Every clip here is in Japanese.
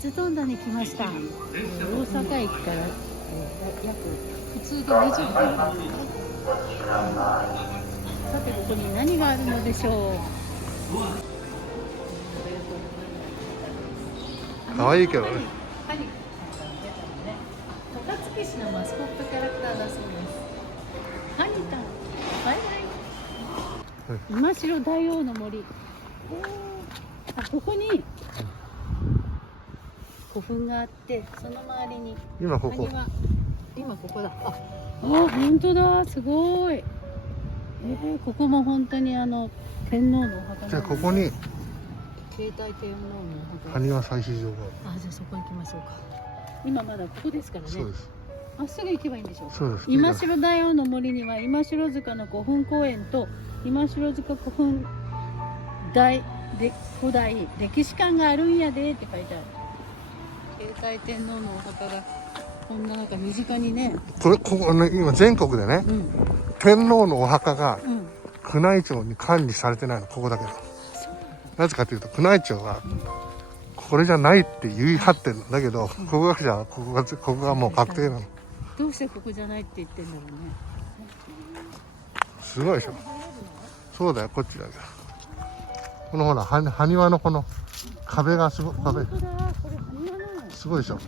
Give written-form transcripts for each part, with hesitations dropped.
摂津田に来ました。大阪駅から、約普通で20分。さてここに何があるのでしょう。可愛いけどね。高槻市のマスコットキャラクターだそうです。ハニタン、バイバイ。今城大王の森。あ、ここに古墳があって、その周りに今ここ。今ここだ。あ、本当だ、すごい。ここも本当に天皇のお墓。じゃあここに携帯天皇のお墓。埴輪採集場がある。じゃあそこ行きましょうか。今まだここですからね。そうです。まっすぐ行けばいいんでしょうか。そうです。今城大王の森には今城塚の古墳公園と今城塚古墳古代歴史館があるんやでって書いてある。携帯天皇のお墓がこんな中身近にね。ここね、今全国でね、天皇のお墓が宮内庁に管理されてないの、ここだけだ。なぜかというと宮内庁がこれじゃないって言い張ってるんだけど、考古学者はここがもう確定なの。どうしてここじゃないって言ってんだろうね。すごいでしょ。そうだよ、こっちだけど。このほら埴輪のこの壁がすごい。壁すごいでしょ。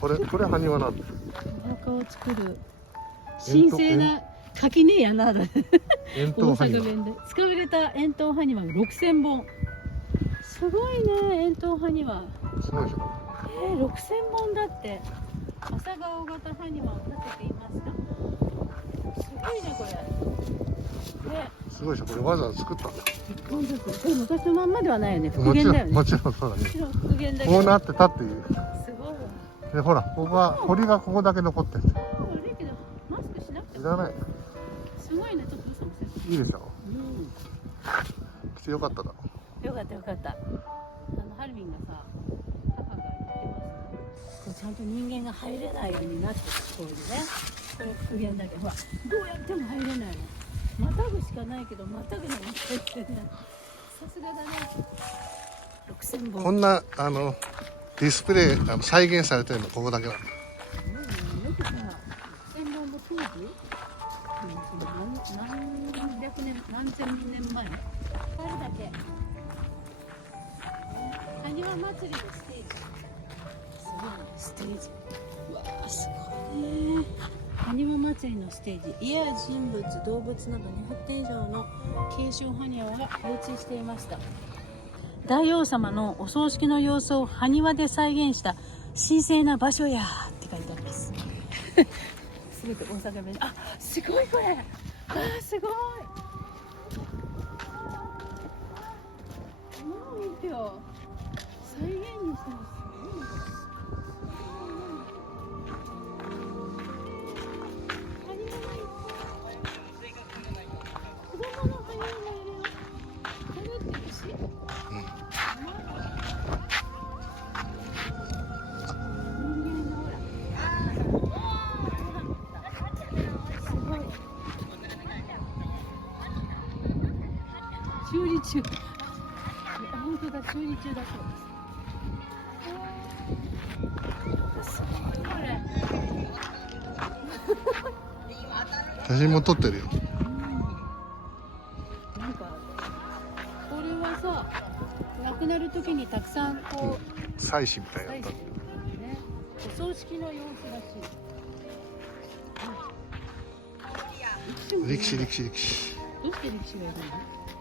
これ埴輪なんだよ。お墓を作る神聖な垣根やなだ。円筒埴輪。弁で使われた円筒埴輪が6000本。すごいね、円筒埴輪。すごいでしょ。6000本だって。朝顔型埴輪を立てていました。すごいねこれ。すごいでしょ。これわざわざ作ったんだ。本当です。昔のまんまではないよね。復元だよね。もちろんそうだね。復元だけど。こうなってたっていう。すごい。でほら、ここは堀がここだけ残ってる。悪いけどマスクしなくてもいらない。すごいね、ちょっと嘘もせず。いいでしょ。来てよかっただろ。よかったよかった。ハルミンがさ、母が言ってました。ちゃんと人間が入れないようになってる。こういうね。これ復元だけど、ほら、どうやっても入れないの。またぐしかないけど、またぐのも入ってない。さすがだね。6000本。こんなディスプレイ再現されてるのここだけなんだ。よくさ、6000本も当時、何百年、何千年前。2人だけ。埴輪祭りのステージ。すごいね、ステージ。うわー、すごいね。埴輪祭りのステージ。家や人物、動物など200点以上の継承埴輪が配置していました。大王様のお葬式の様子を埴輪で再現した神聖な場所やって書いてあります。すべて大阪弁。あ、すごいこれ。すごい。見てよ。再現にしたらすごいね。埴輪がいっぱい。子供の埴輪もいるよ。食べてるし。修理中。本当だ、修理中だそうです。すごいこれ。写真も撮ってるよ。なんかこれはさ、亡くなる時にたくさんこう祭祀みたいな祭祀ね、お葬式の様子らしい。歴史。どうして歴史がいるの？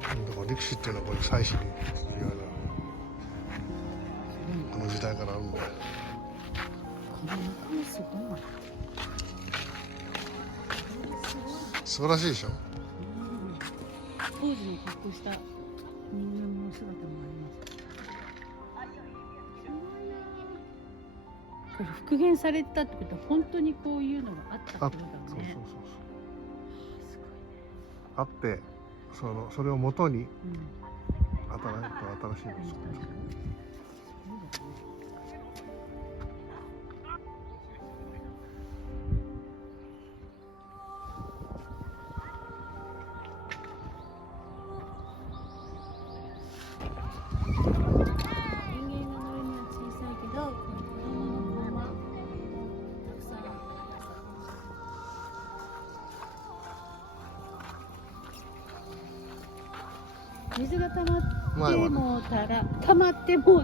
だから歴史っていうのはこれ祭祀にいろいろこの時代からあるんだよ。これすごい。素晴らしいでしょ。当時の格好した人間の姿もあります。これ復元されたってことは本当にこういうのがあったってことだね。そう。あってそれを元に新しいのを作った。水が溜まってもう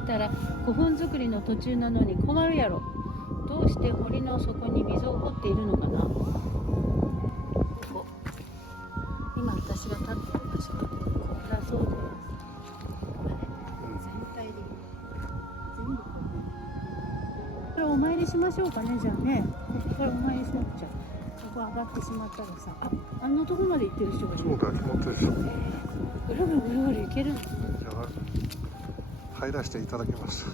たら古墳作りの途中なのに困るやろ。どうして堀の底に水を掘っているのかな。ここ今私が立っている場所がここだそうです。これ全体的に全部これお参りしましょうかね。じゃあね、ここからお参りしなくちゃ。ここ上がってしまったらさ、あんなとこまで行ってる人がいる。そうだよ、気持ちいいでしょ。ぐるぐるぐるぐる行けるの。じゃあ入らせていただきます。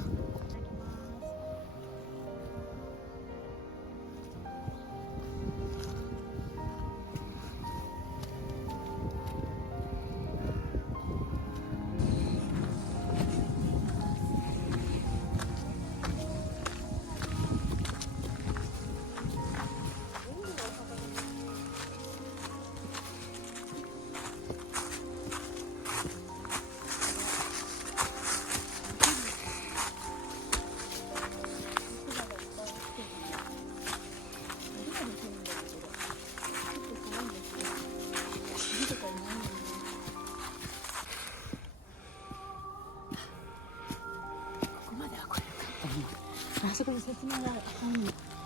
あそこに説明が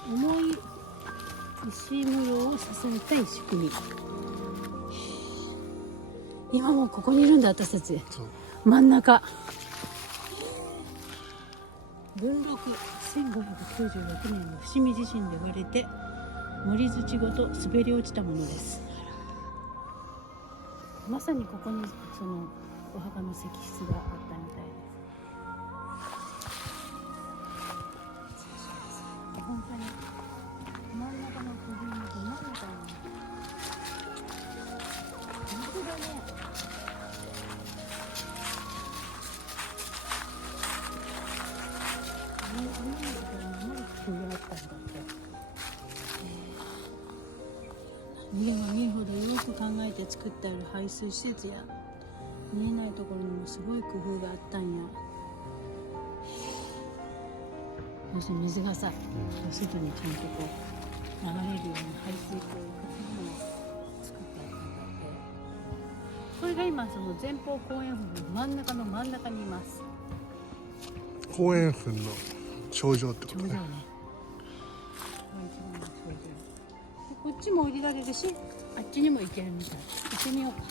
重い石模様を刺された石組み。今もうここにいるんだ私たち。真ん中。文禄1596年の伏見地震で割れて森土ごと滑り落ちたものです。まさにここにそのお墓の石室があったみたいです。本当に真ん中の首のど真ん中に水がね、海の中に守る工夫があったんだって。見れば見るほどよく考えて作ってある排水施設や見えないところにもすごい工夫があったんや。要するに水がさ、外にちゃんとこう流れるように排水溝を作ってあったんだって。これが今その前方後円墳の真ん中の真ん中にいます。後円墳の頂上ってことね。頂上ね。こっちも降りられるし、あっちにも行けるみたい。行ってみようか。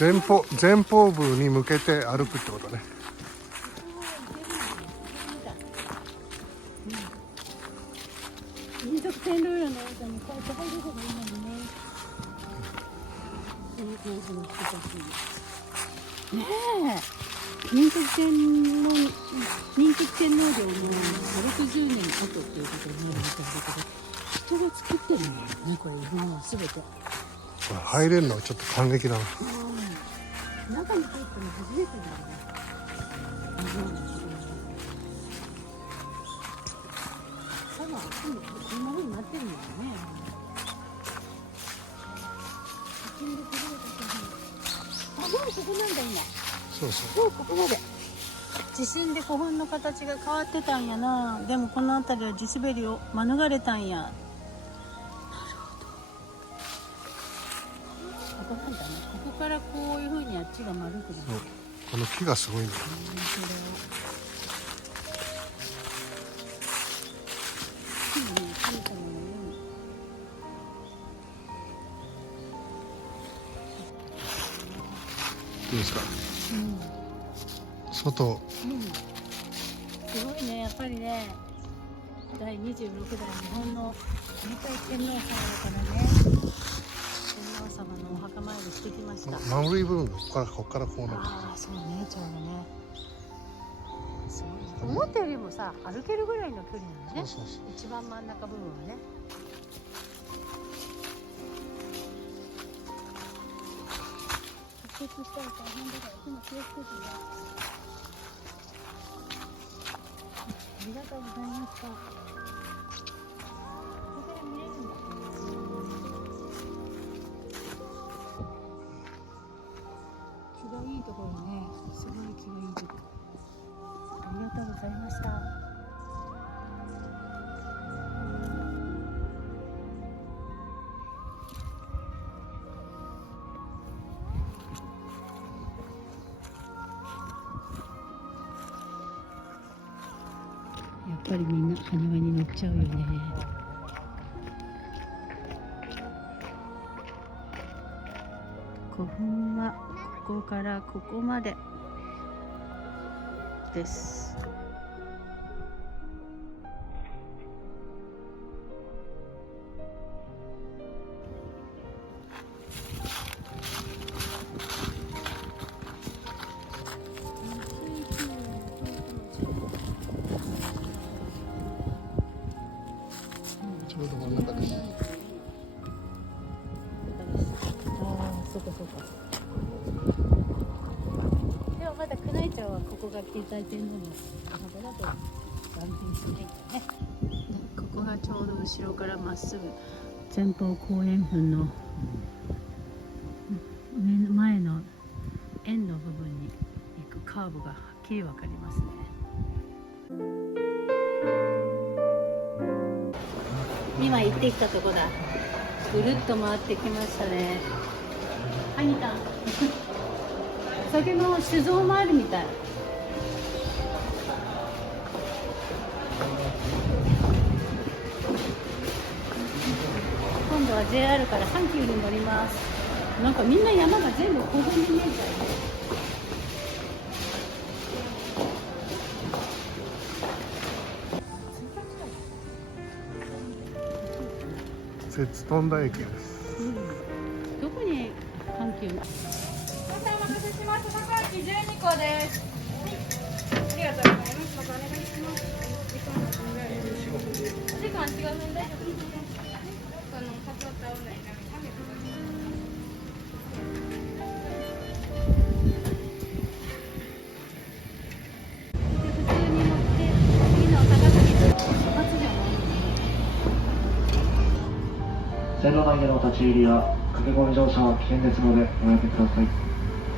前方部に向けて歩くってことね。民族天皇陵の中にこうやって入る方がいいのにね。ねえ、民族天皇陵の60年後っていうことになるみたいだけど、人が作ってるんだよね、これもうすべて。入れるのはちょっと感激だな。中に入っても初めてだよね。多分こんな風になってるんだよね。あ、もうここなんだ今。そうそう。もうここまで。地震で古墳の形が変わってたんやな。でもこの辺りは地滑りを免れたんや。ここなんだね。ここからこういう風にあっちが丸くなる。この木がすごいんだよ。いいですか。外。すごいね、やっぱりね。第26代日本の二代天皇様だからね。天皇様のお墓参りしてきました。丸い部分がここからこうなる。ああ、そうね、ちょうどね。すごい。思ったよりもさ、歩けるぐらいの距離なのね。そうそうそう。一番真ん中部分はね。骨折したら大変だから、いつも気をつけてね。ありがとうございました。ここから見えるんだ。気がいいところね。すごい気がいいところ。ありがとうございました。ぱりみんな埴輪に乗っちゃうよね。古墳はここからここまでです。ちょうど真ん中です。そうかそうか。でもまだ宮内庁はここが経済天皇の墓だと断定しないとね。ここがちょうど後ろからまっすぐ前方後円墳の前の円の部分に行くカーブがはっきりわかりますね。今行ってきたとこだ。ぐるっと回ってきましたね。ハニタンお酒の酒造もあるみたい。今度は JR から阪急に乗ります。なんかみんな山が全部古墳に見えちゃう。摂津田駅です。どこに阪急？お待たせしました。たこ焼き12個です。ありがとうございます。またお願いします。お時間違う分大丈夫です。カツオとオンライン350円。普通に乗って次の高崎と出発じゃない。線路内での立ち入りや駆け込み乗車は危険ですのでおやめください。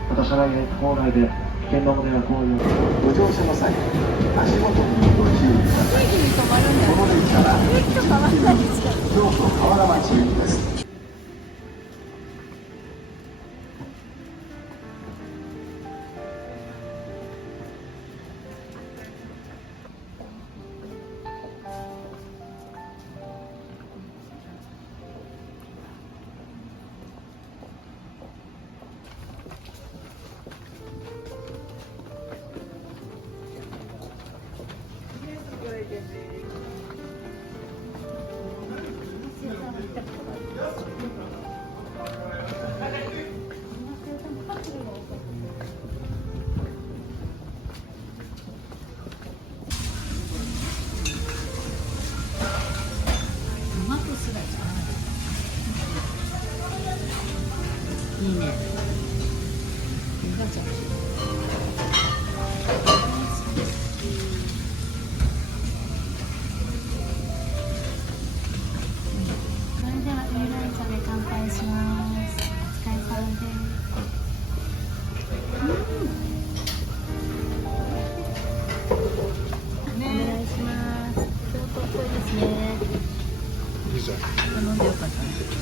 また車内で構内で危険なものや行為をご乗車の際、足元にご注意ください。この電車は京都河原町行きです。トマトスライスいいね。湯がちゃうし。それではウーロン茶で乾杯します。お疲れ様です。お願いします。京都っぽいですね。いいじゃん。頼んでよかったね。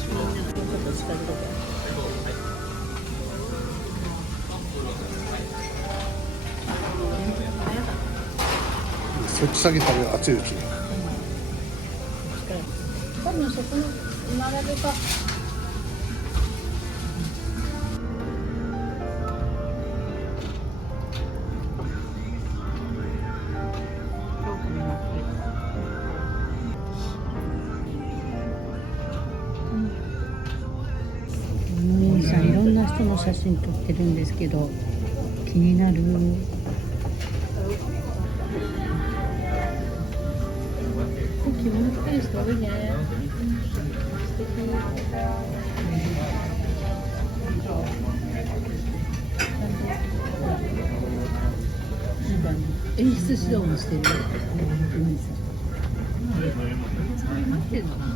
みんながちょっと近づけて。そっち先食べる、熱いうちに。多分そこの並べか。お兄さんいろんな人の写真撮ってるんですけど気になる。着物着てる人多いね。素敵。演出指導もしてる。待ってるのかな。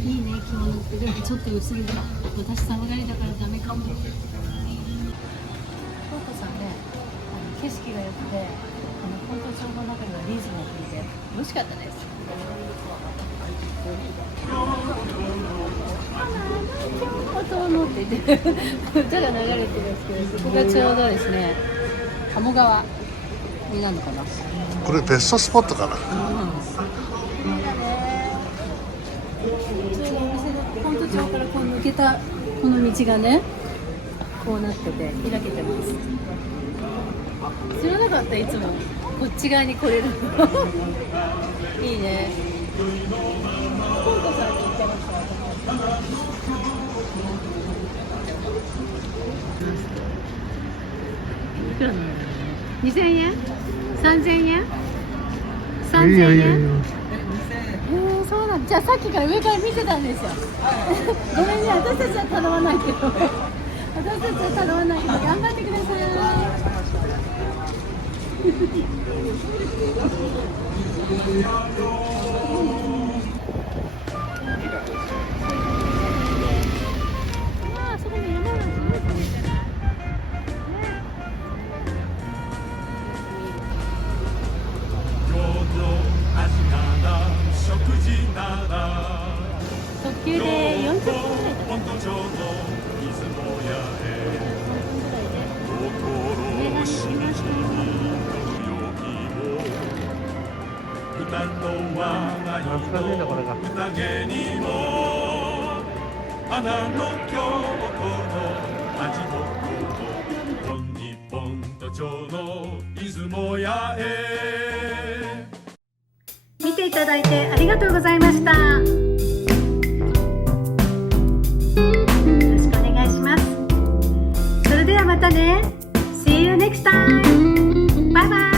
いいね着物ってでもちょっと薄いな。私寒がりだからダメかも。京子さんね、景色が良くて、本当帳の中にはリーズナブルで美味しかったです。音のって言って歌が流れてるんですけど、そこがちょうどですね、鴨川になるのかな。これベストスポットかな。ちょうどお店で本都町からこう抜けたこの道がね、こうなってて開けてます。知らなかった。いつもこっち側に来れるいいね。本都さんに行ってました。いくらなの？2000円？3000円？3000円？いいよいいよいいよ。そうなん。じゃあさっきから上から見てたんですよごめんね、私たちは頼まないけど私たちは頼まないけど頑張ってくださいあそこに山がすごい見えてない特急で40分ぐらいだね。懐かしいなこれが。見ていただいてありがとうございました。よろしくお願いします。それではまたね。See you next time. バイバイ。